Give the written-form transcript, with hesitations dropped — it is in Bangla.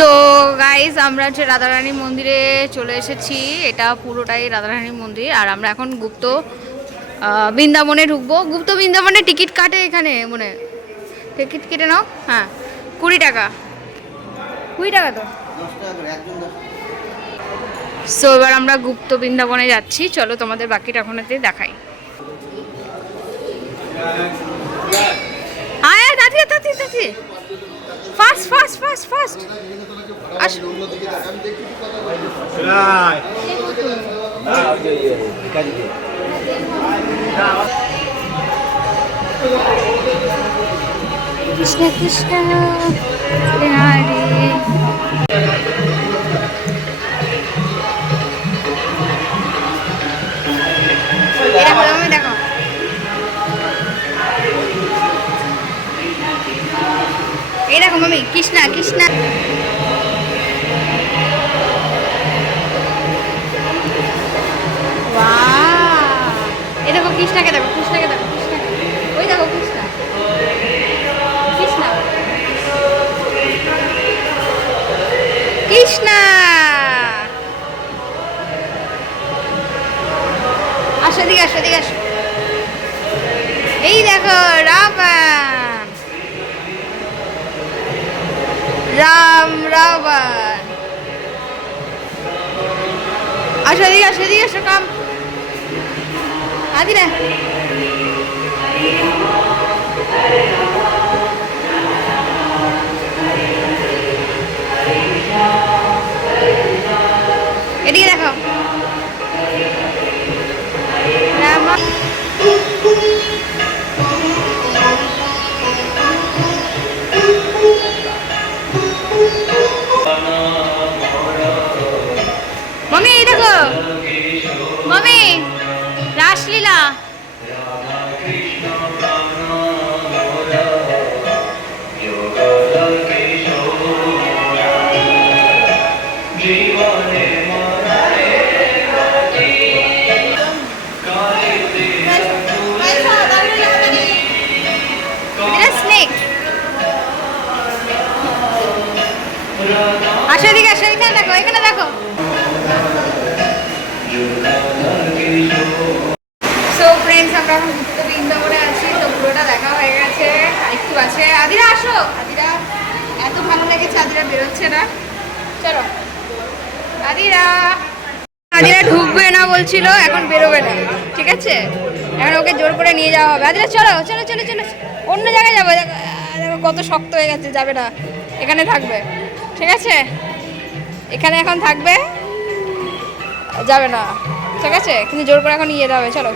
তো গাইজ আমরা যে রাধারানী মন্দিরে চলে এসেছি, এটা পুরোটাই রাধারানী মন্দির। আর আমরা এখন গুপ্ত বৃন্দাবনে ঢুকবো। গুপ্ত বৃন্দাবনে টিকিট কাটে এখানে, মনে টিকিট কেটে নাও। হ্যাঁ, 20 টাকা, 20 টাকা তো। সো এবার আমরা গুপ্ত বৃন্দাবনে যাচ্ছি, চলো তোমাদের বাকিটা এখনতে দেখাই। আয় দাদি দাদি দাদি, fast fast fast fast Krishna Krishna Hare. দেখো এই দেখো মামি, কৃষ্ণা কৃষ্ণা। এই দেখো কৃষ্ণাকে, দেখো কৃষ্ণাকে, দেখো কৃষ্ণাকে, ওই দেখো কৃষ্ণা কৃষ্ণা কৃষ্ণা। আসো দিকে, আসো দিকে, আসো। এই দেখো রাবণ, রাম রাবণ। আসো দিকে, আসো দিকে, আসো। কাম আদি না, এদিকে দেখো। মামি এই দেখো, মামি রাসলীলা। স্নেক। আসো এদিকে, আসো এখানে দেখো, এখানে দেখো। সো ফ্রেন্ডস, আমরা এখন গুপ্ত বৃন্দাবনে আছি। তো পুরোটা দেখা হয়ে গেছে, একটু আছে। আদিরা আসো, আদিরা এত ভালো লেগেছে, আদিরা বেরোচ্ছে না। চলো আদিরা, আদিরা ঢুকবে না বলছিল, এখন বেরোবে না, ঠিক আছে? এখন ওকে জোর করে নিয়ে যাওয়া হবে। আদিরা চলো চলো চলো চলো, অন্য জায়গায় যাবো। দেখো কত শক্ত হয়ে গেছে, যাবে না, এখানে থাকবে, ঠিক আছে? এখানে এখন থাকবে, যাবে না, ঠিক আছে? কিন্তু জোর করে এখন নিয়ে যেতে হবে, চলো।